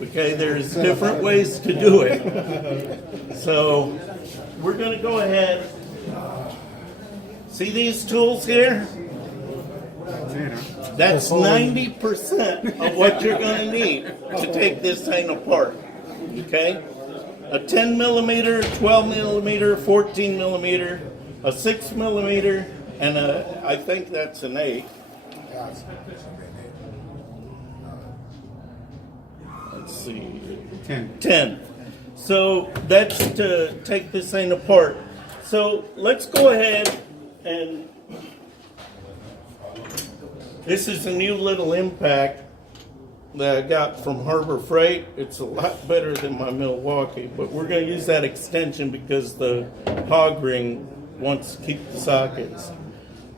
Okay, there's different ways to do it. So we're going to go ahead. See these tools here? That's 90% of what you're going to need to take this thing apart. Okay? A 10 millimeter, 12 millimeter, 14 millimeter, a 6 millimeter, and I think that's an 8. Let's see. 10. So that's to take this thing apart. So let's go ahead and this is a new little impact that I got from Harbor Freight. It's a lot better than my Milwaukee, but we're going to use that extension because the hog ring wants to keep the sockets.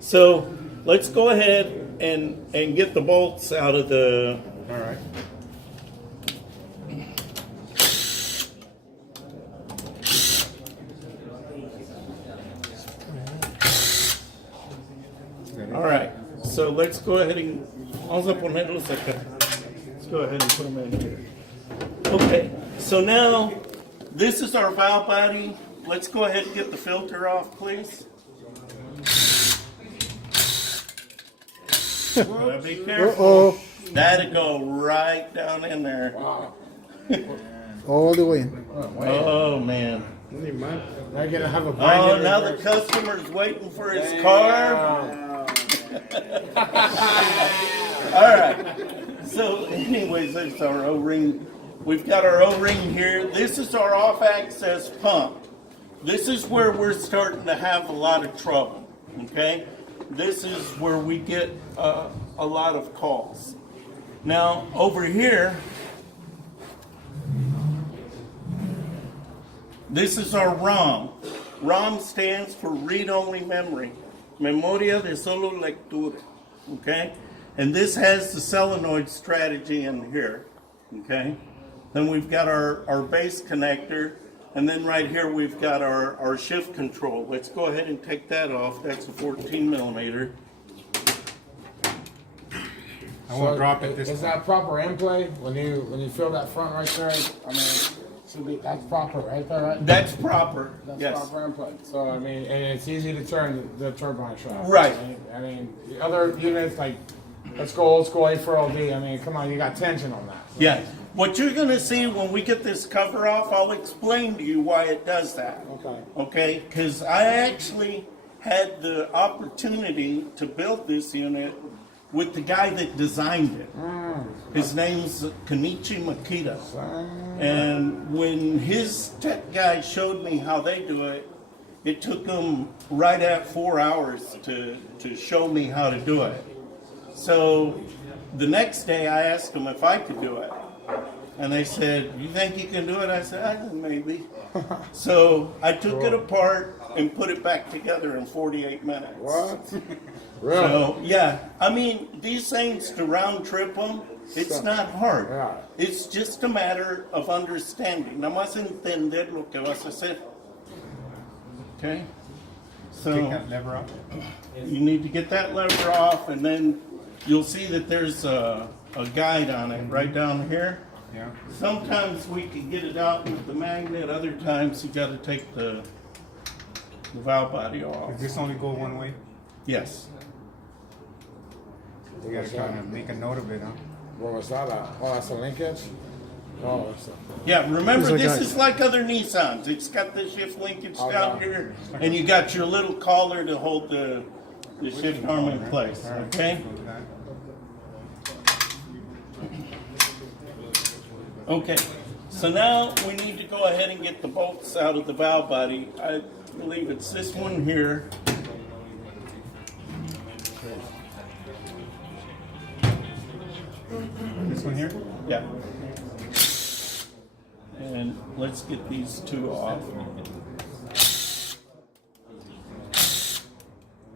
So let's go ahead and get the bolts out of the... All right. All right, so let's go ahead and vamos a ponerlos acá. Let's go ahead and put them in here. Okay, so now this is our valve body. Let's go ahead and get the filter off, please. Be careful. That'll go right down in there. Wow. All the way. Oh man. I gotta have a Oh, now the customer's waiting for his car. All right. So, anyways, there's our O-ring. We've got our O-ring here. This is our off-access pump. This is where we're starting to have a lot of trouble. Okay. This is where we get a lot of calls. Now, over here, this is our ROM. ROM stands for read-only memory. Memoria de solo lectura. Okay? And this has the solenoid strategy in here. Okay? Then we've got our base connector. And then right here we've got our shift control. Let's go ahead and take that off. That's a 14 millimeter. I won't drop it this Is time. that proper in play when you feel that front right there? I mean, should be that's proper right there, right? That's proper. That's Yes. proper input. So I mean, and it's easy to turn the turbine shaft. Right. I mean, the other units like let's go old school A4LD. I mean, come on, you got tension on that. Yeah. What you're going to see when we get this cover off, I'll explain to you why it does that. Okay. Okay? Because I actually had the opportunity to build this unit with the guy that designed it. His name's Kenichi Makita. And when his tech guy showed me how they do it, it took him right at 4 hours to show me how to do it. So the next day I asked him if I could do it. And they said, "You think you can do it?" I said, "I think maybe." So I took it apart and put it back together in 48 minutes. What? Really? So, yeah, I mean, these things, to round trip them, it's not hard. Yeah. It's just a matter of understanding. Nada más entender lo que vas a hacer. Okay? So, Take that lever off. you need to get that lever off, and then you'll see that there's a guide on it right down here. Yeah. Sometimes we can get it out with the magnet, other times you got to take the valve body off. Does this only go one way? Yes. You gotta kind of make a note of it, huh? What was that? Oh, that's a linkage. Oh, it's Yeah, remember There's a this guy. is like other Nissans. It's got the shift linkage Oh, down yeah. here, and you got your little collar to hold the shift arm in place, okay? Okay, so now we need to go ahead and get the bolts out of the valve body. I believe it's this one here. This one here? Yeah. And let's get these two off.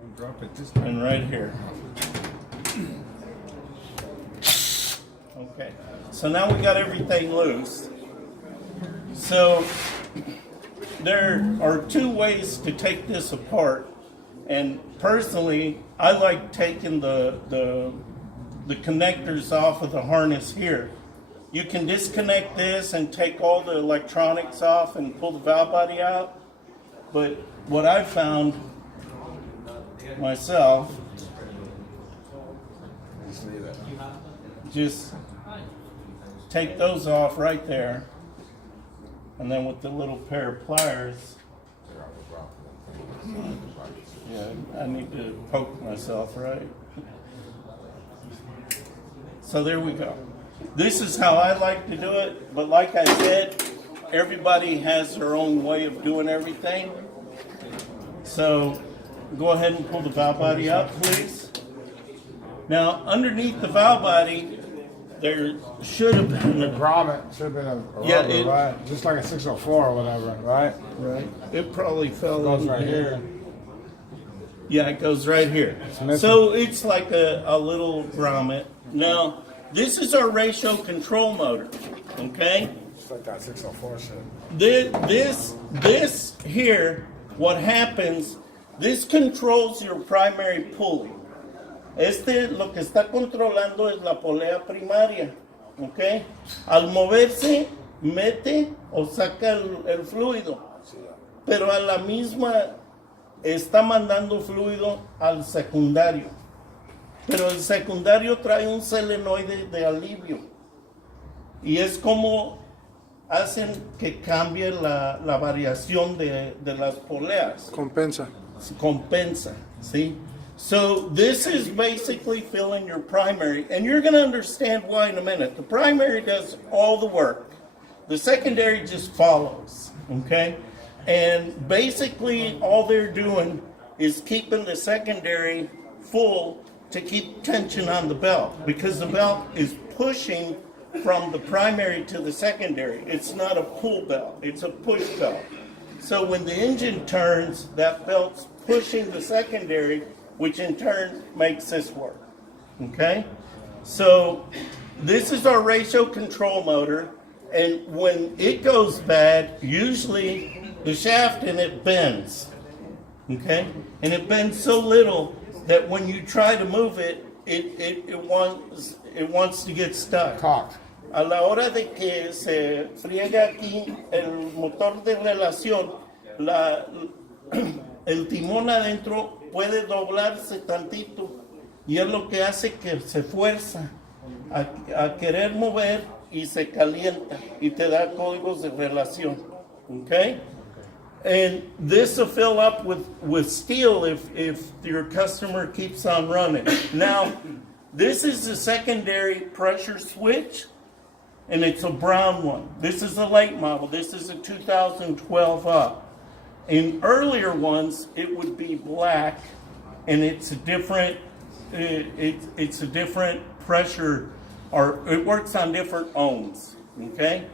Don't drop it this time. And right here. Okay, so now we got everything loose. So there are two ways to take this apart, and personally, I like taking the connectors off of the harness here, you can disconnect this and take all the electronics off and pull the valve body out. But what I found myself, just take those off right there, and then with the little pair of pliers, yeah, I need to poke myself, right? So there we go. This is how I like to do it, but like I said, everybody has their own way of doing everything. So go ahead and pull the valve body up, please. Now, underneath the valve body, there should have been The grommet should have been a Yeah, rubber, right? Just like a 604 or whatever, right? right. It probably fell Goes in right here. Yeah, it goes right here. missing. So it's like a little grommet. Now, this is our ratio control motor, okay? Just like that 604 shit. This here, what happens, this controls your primary pulley. Lo que está controlando es la polea primaria, ¿ok? Al moverse, mete o saca el fluido, pero a la misma está mandando fluido al secundario. Pero el secundario trae un solenoide de alivio y es como hacen que cambie la variación de las poleas. Compensa. Compensa, see? So this is basically filling your primary, and you're going to understand why in a minute. The primary does all the work. The secondary just follows, okay? And basically all they're doing is keeping the secondary full to keep tension on the belt, because the belt is pushing from the primary to the secondary. It's not a pull belt, it's a push belt. So when the engine turns, that belt's pushing the secondary, which in turn makes this work, okay? So this is our ratio control motor, and when it goes bad, usually the shaft in it bends, okay? And it bends so little that when you try to move it, it wants to get stuck. Cocked. A la hora de que se friega aquí el motor de relación, el timón adentro puede doblarse tantito y es lo que hace que se fuerza a querer mover y se calienta y te da códigos de relación, okay? And this will fill up with steel if your customer keeps on running. Now, this is the secondary pressure switch, and it's a brown one. This is a late model. This is a 2012 up. In earlier ones, it would be black, and it's a different pressure, or it works on different ohms, okay?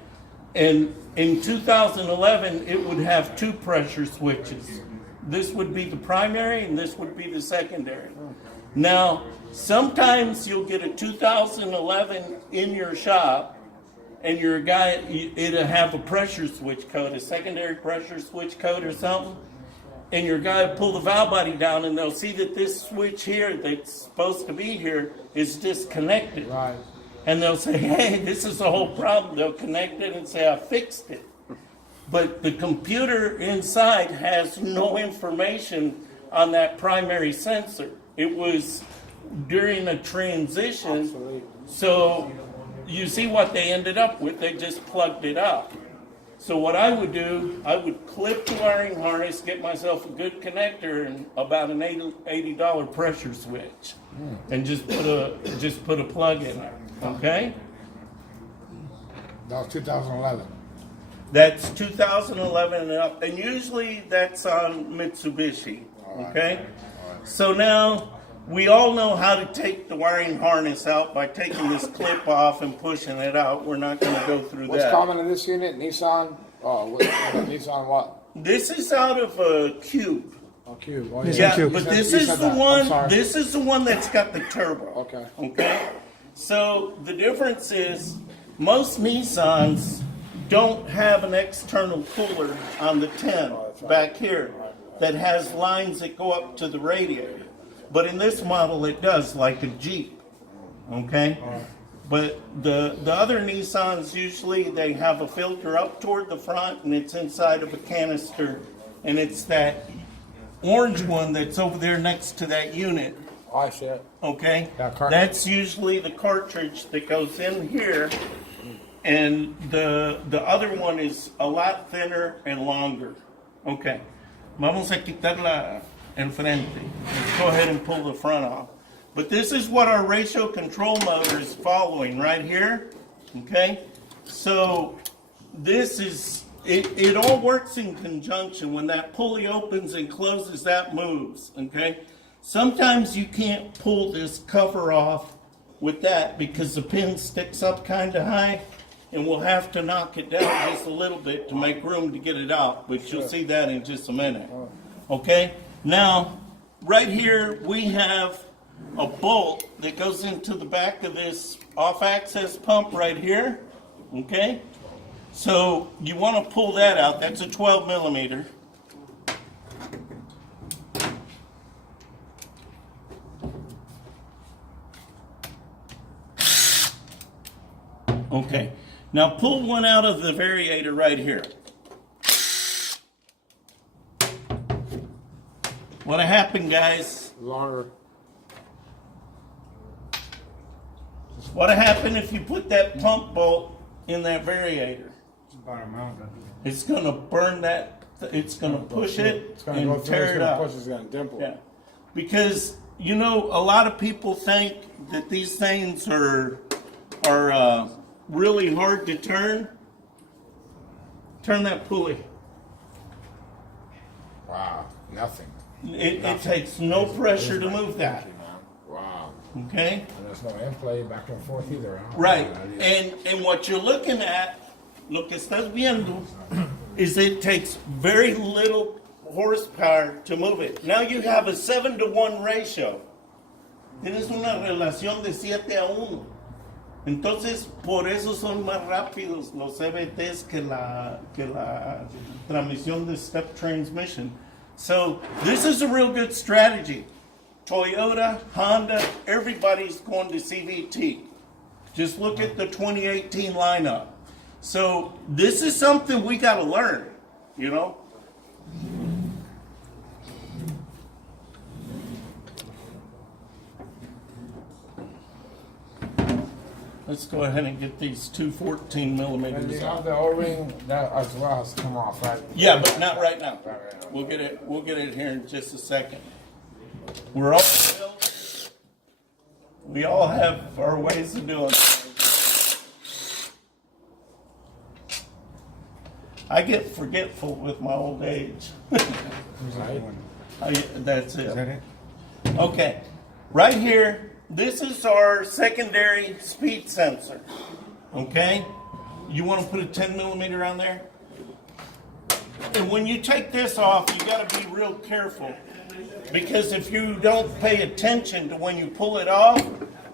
And in 2011, it would have two pressure switches. This would be the primary, and this would be the secondary. Now, sometimes you'll get a 2011 in your shop, and your guy, it'll have a pressure switch code, a secondary pressure switch code or something, and your guy will pull the valve body down, and they'll see that this switch here that's supposed to be here is disconnected. Right. And they'll say, hey, this is the whole problem. They'll connect it and say, I fixed it. But the computer inside has no information on that primary sensor. It was during a transition, so you see what they ended up with. They just plugged it up. So what I would do, I would clip the wiring harness, get myself a good connector and about an $80 pressure switch, and just put a plug in there. Okay? That was 2011. That's 2011 and up, and usually that's on Mitsubishi. Okay? So now we all know how to take the wiring harness out by taking this clip off and pushing it out. We're not going to go through What's that. common in this unit? Nissan? Nissan what? This is out of a Cube. Oh, Cube. Oh, Nissan Yeah, Cube. but You this said is the that. I'm one. sorry. This is the one that's got the turbo. Okay. Okay. So the difference is most Nissans don't have an external cooler on the 10 back here that has lines that go up to the radiator. But in this model, it does, like a Jeep. Okay. But the other Nissans, usually they have a filter up toward the front and it's inside of a canister. And it's that orange one that's over there next to that unit. Oh, I see it. Okay? Yeah, cartridge. That's usually the cartridge that goes in here. And the other one is a lot thinner and longer. Okay. Vamos a quitar el frente. Let's go ahead and pull the front off. But this is what our ratio control motor is following right here. Okay? So this is, it all works in conjunction. When that pulley opens and closes, that moves. Okay? Sometimes you can't pull this cover off with that because the pin sticks up kind of high, and we'll have to knock it down just a little bit to make room to get it out, but you'll see that in just a minute. Okay? Now, right here we have a bolt that goes into the back of this off-access pump right here. Okay? So you want to pull that out. That's a 12 millimeter. Okay. Now pull one out of the variator right here. What happened, guys? Longer. What happened if you put that pump bolt in that variator? It's about a mount. It's going to burn that. It's going to push it It's going to go and through, tear it's it going to up. push, it's going to dimple. Yeah, because you know a lot of people think that these things are really hard to turn. Turn that pulley. Wow, nothing. It takes no pressure to move that. Wow. Okay. And there's no in-play back and forth either. Huh? Right. And what you're looking at, lo que estás viendo, is it takes very little horsepower to move it. Now you have a 7-to-1 ratio. Tienes una relación de 7-a-1. Entonces, por eso son más rápidos los CVTs que la transmisión de step transmission. So, this is a real good strategy. Toyota, Honda, everybody's going to CVT. Just look at the 2018 lineup. So, this is something we got to learn, you know? Let's go ahead and get these two 14 And millimeters you out. have the O-ring that as well has come off, right? Yeah, but not right now. Right, right. We'll get it here in just a second. We're all built. We all have our ways of doing it. I get forgetful with my old age. Right. That's Is that it. it? Okay, right here, this is our secondary speed sensor. Okay, you want to put a 10 millimeter on there? And when you take this off, you got to be real careful, because if you don't pay attention to when you pull it off,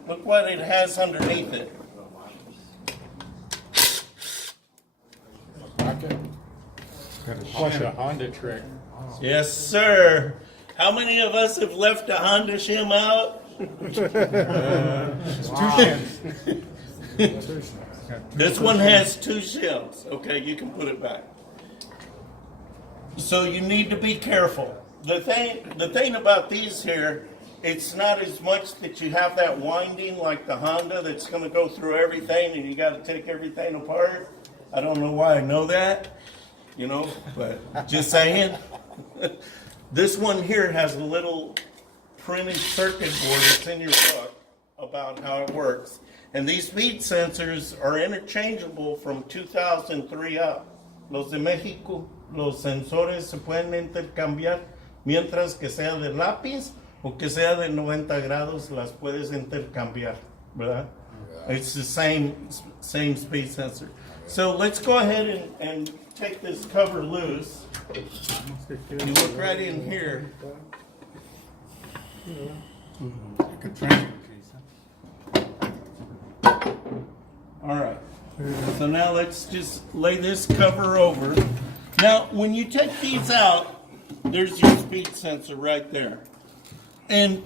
look what it has underneath it. Back it. Got a What's shim. a Honda trick? Yes, sir. How many of us have left a Honda shim out? It's two shims. This one has 2 shims. Okay, you can put it back. So you need to be careful. The thing about these here, it's not as much that you have that winding like the Honda that's going to go through everything and you got to take everything apart. I don't know why I know that, you know, but just saying. This one here has a little printed circuit board that's in your book about how it works. And these speed sensors are interchangeable from 2003 up. Los de México, los sensores se pueden intercambiar, mientras que sea de lápiz o que sea de 90 grados, las puedes intercambiar, ¿verdad? It's the same speed sensor. So let's go ahead and take this cover loose. You look right in here. Like a transfer case, huh? All right. So now let's just lay this cover over. Now, when you take these out, there's your speed sensor right there. And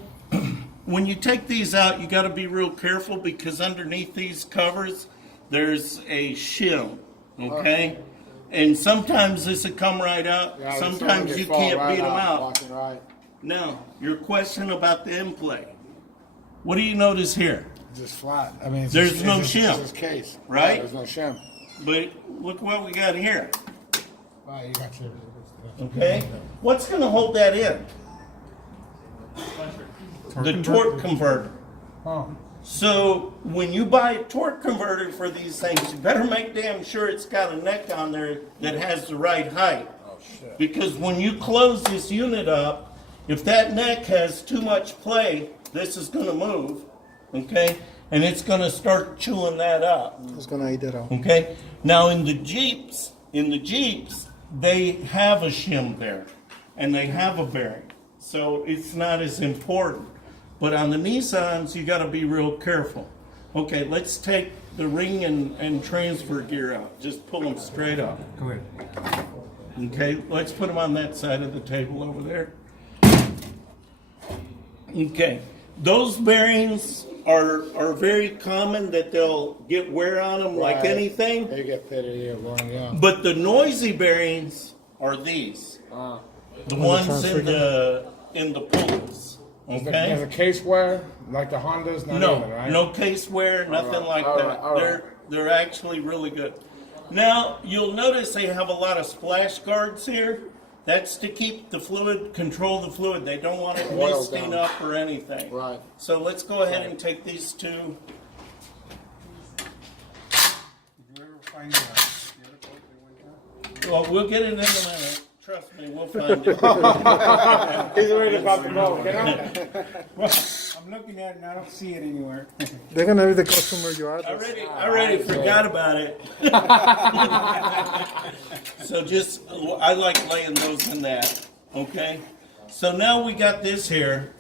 when you take these out, you got to be real careful because underneath these covers, there's a shim, okay? And sometimes this will come right out. Yeah, Sometimes you can't beat them out. Walking right. Now, your question about the in-play. What do you notice here? Just flat. I mean, There's no shim. It's just case. Right? Yeah, there's no shim. But look what we got here, Right, you got your. okay? What's going to hold that in? The torque converter. Oh. So when you buy a torque converter for these things, you better make damn sure it's got a neck on there that has the right height. Oh shit. Because when you close this unit up, if that neck has too much play, this is going to move, okay? And it's going to start chewing that up, It's gonna eat it out. okay? Now in the Jeeps, they have a shim there, and they have a bearing, so it's not as important. But on the Nissans, you got to be real careful. Okay, let's take the ring and transfer gear out. Just pull them straight up. Go ahead. Okay, let's put them on that side of the table over there. Okay, those bearings are very common that they'll get wear on them like Right. anything. They get pitted here, going, yeah. But the noisy bearings are these, the ones in the pulleys. There's Okay, a case wear, like the Hondas, not even, right? no case wear, nothing All right, like all that. right, all right. They're actually really good. Now you'll notice they have a lot of splash guards here. That's to keep the fluid, control the fluid. They don't want it Oil misting down. up or anything. Right. So let's go ahead and take these two. Did you ever find the other boat they went Well, we'll get it in a minute. Trust me, we'll find it. He's already about to go. Get on. I'm looking at it and I don't see it anywhere. They're gonna be the customer you are. I already forgot about it. So just, I like laying those in that, okay? So now we got this here,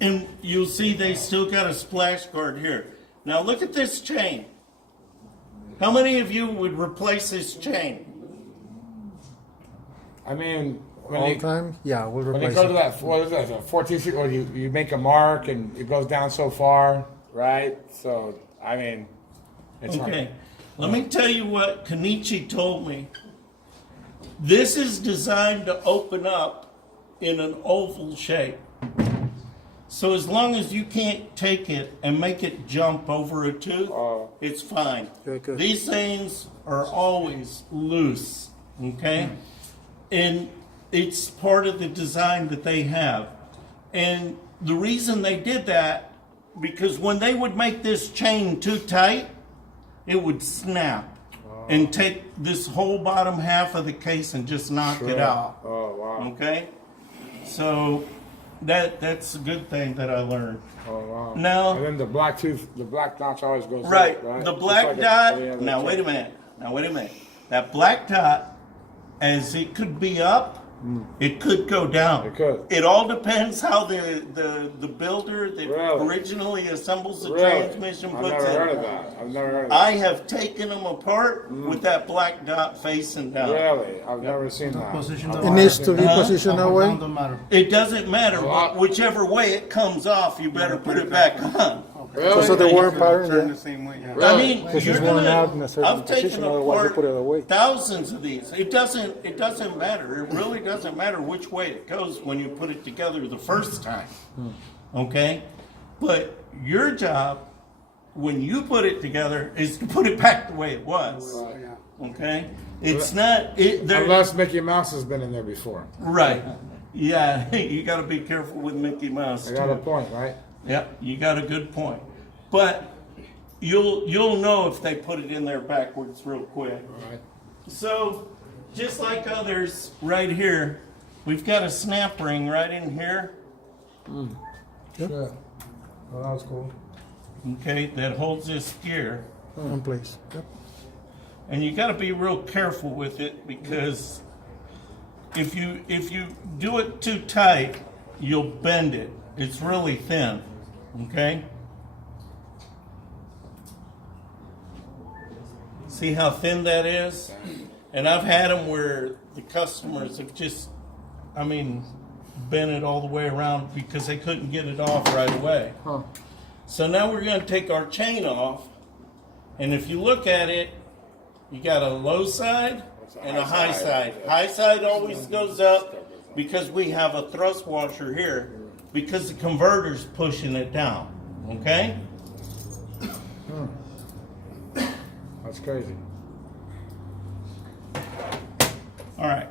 and you'll see they still got a splash guard here. Now look at this chain. How many of you would replace this chain? I mean, when All you, time? Yeah, we'll when you replace go to it. that, what is that, a 14 feet, or you make a mark and it goes down so far, right? So, I mean, it's Okay, let me tell you what Kenichi told me. This is designed to open up in an oval shape. So as long as you can't take it and make it jump over a tooth, it's fine. Very good. These things are always loose, okay? And it's part of the design that they have. And the reason they did that, because when they would make this chain too tight, it would snap and take this whole bottom half of the case and just knock it out. Oh, wow. Okay? So that's a good thing that I learned. Oh, wow. Now, And then the black tooth, the black notch always goes right, up, right? the Just black like dot, any other now chain. wait a minute. That black dot, as it could be up, it could go down. It could. It all depends how the builder that Really? originally assembles the Really? transmission I've puts never heard it. of that. I've never heard of that. I have taken them apart with that black dot facing down. Really? I've never seen that. Position I've of It always needs to seen be that. positioned that way. Don't matter. It doesn't matter, Well, but whichever way it comes off, you better put it back on. Really? So the worn pattern, Turn yeah. the same way. Yeah. I mean, Because you're it's worn gonna, out in a certain I've taken position, otherwise you apart put it away. thousands of these. It doesn't matter. It really doesn't matter which way it goes when you put it together the first time. Okay? But your job, when you put it together, is to put it back the way it was. Okay? It's not, Unless Mickey Mouse has been in there before. right. Yeah, you gotta be careful with Mickey Mouse I got a too. point, right? Yep, you got a good point. But you'll know if they put it in there backwards real quick. Right. So, just like others right here, we've got a snap ring right in here, Sure. Well, that was cool. okay, that holds this gear. In place. Yep. And you gotta be real careful with it because if you do it too tight, you'll bend it. It's really thin, okay? See how thin that is? And I've had them where the customers have just, I mean, bent it all the way around because they couldn't get it off right away. Huh. So now we're going to take our chain off, and if you look at it, you got a low side and a high side. High side always goes up because we have a thrust washer here because the converter's pushing it down. Okay? That's crazy. All right.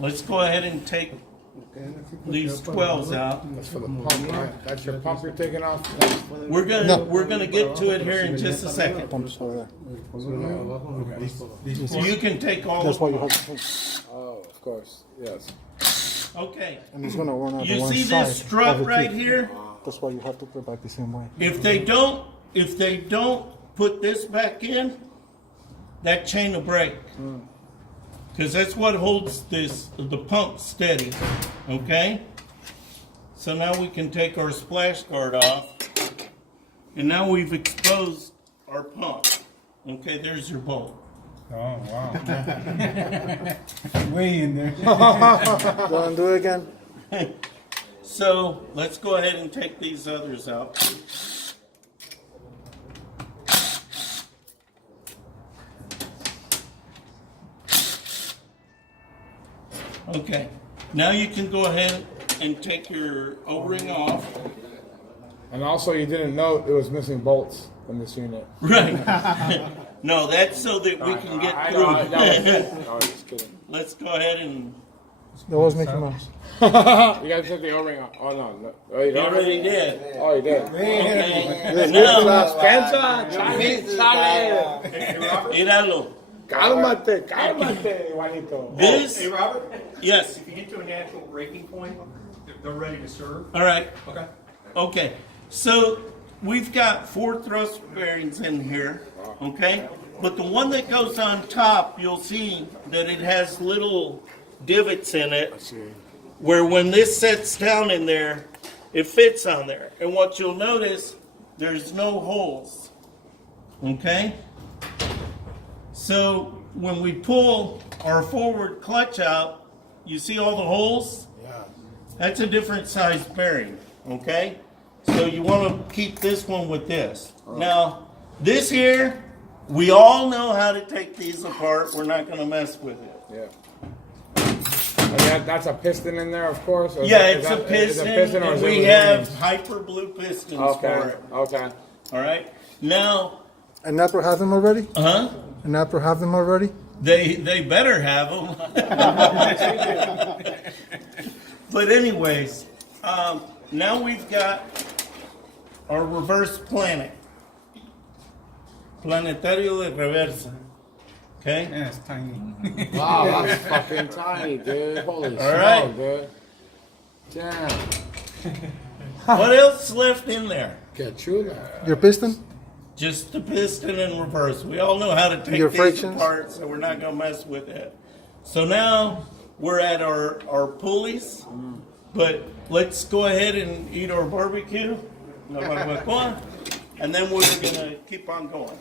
Let's go ahead and take these 12s out. That's for the pump, right? That's your pump you're taking off? We're gonna get to it here in just a second. Pumps over there. So you can take all That's of why them. you have to think. Oh, of course, yes. Okay. And it's gonna run out You the one see side. this strut of the right tube. here? That's why you have to put it back the same way. If they don't put this back in, that chain will break. Because that's what holds the pump steady. Okay? So now we can take our splash guard off. And now we've exposed our pump. Okay, there's your bolt. Oh, wow. Way in there. Go and do it again. So let's go ahead and take these others out. Okay, now you can go ahead and take your O-ring off. And also, you didn't note it was missing bolts in this unit. Right. No, that's so that we can get I through. know, I was just kidding. Let's go ahead and, That was Mickey Mouse. You guys took the O-ring off. Oh, no. Oh, you we don't? already did. Oh, you did. Okay. Now, Spencer, Charlie, míralo. Cálmate, cálmate, Juanito. This, Hey, Robert, yes, if you get to a natural breaking point, they're ready to serve. all right. Okay. Okay, so we've got 4 thrust bearings in here, okay? But the one that goes on top, you'll see that it has little divots in it where when this sets down in there, it fits on there. And what you'll notice, there's no holes, okay? So when we pull our forward clutch out, you see all the holes? Yeah. That's a different size bearing, okay? So you want to keep this one with this. Now, this here, we all know how to take these apart. We're not going to mess with it. Yeah. And that's a piston in there, of course? Or is Yeah, that- it's is a that- is it piston, or and is it we with have rings? hyper blue pistons Okay, for it. okay. All right? Now, And Napper has them already? huh? And Napper have them already? They better have them. But anyways, now we've got our reverse planet. Planetario de reversa. Okay? Yeah, it's tiny. Wow, that's fucking tiny, dude. Holy shit, right. dude. Damn. What else left in there? Get chula. Your piston? Just the piston and reverse. We all know how to take Your these frictions? apart, so we're not going to mess with it. So now we're at our pulleys, but let's go ahead and eat our barbecue, la barbacoa, and then we're going to keep on going.